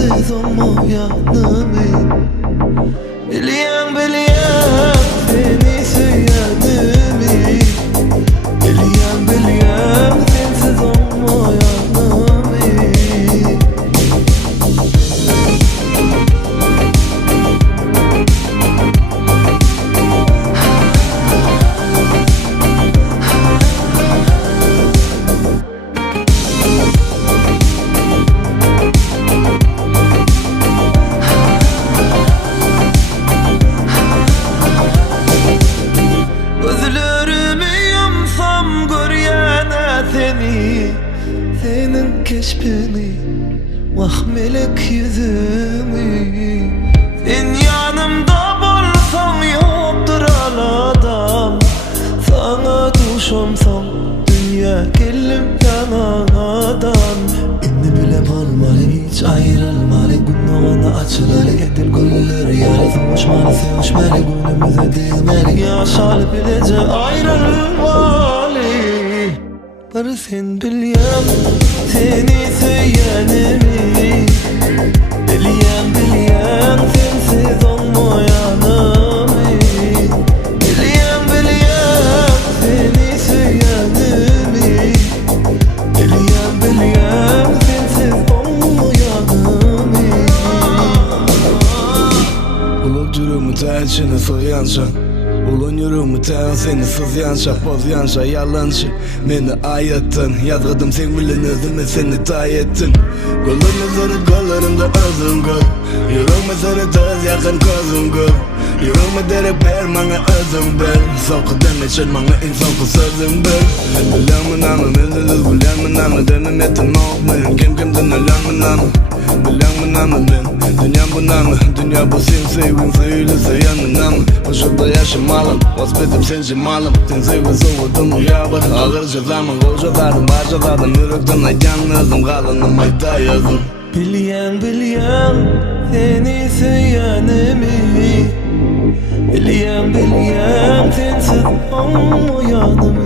sensiz olmayanımı. Biliyorum biliyorum seni söyleyenimi. Biliyorum biliyorum sensiz olmayanımı. Senin keşfini, vahmelik yüzümü. Sen yanımda bolsan yoktur adam. Sana düşomsam dünya gelim yanadan. İnni bile olmalı, hiç ayrılmalı. Günahına açılalı, edil gülleri yarı. Sevişmeli, sevişmeli, günümüze değmeli. Yaşalı bilece ayrılmalı. Barı sen biliyorum seni söyleyenimi. Biliyorum biliyorum sensiz olmayanımı. Biliyorum biliyorum seni söyleyenimi. Biliyorum biliyorum sensiz olmayanımı. Uluk cürümü tercihini soyanca, ulun yürümü ten seni sızyanca, bozyanca, yalancı. Meni ayettin, yazgıdım sen bilin özüme seni tayettin. Gülüm üzeri güllerimde özüm gül. Yürüme seni tez yakın közüm gül. Yürüme derek ber bana özüm ber. Sokudan için bana insan sözüm ber. Bilen mi namı, bildiğiniz bilen mi namı. Demem etin olmayın, kim kimden ölen mi namı. Bilen mi namı ben, dünya bu namı. Dünya bu sen sevgin söylese yanına mı. Bu şurada yaşamalım, vasbetim sen cemalım. Sen sevgin soğudun uyabar, ağır cezamı. Kocalarım, barcalarım, yürekten yalnızım. Kalınım ayda yazım. Biliyorum biliyorum seni söyleyenimi. Biliyorum biliyorum sensiz olmayanımı.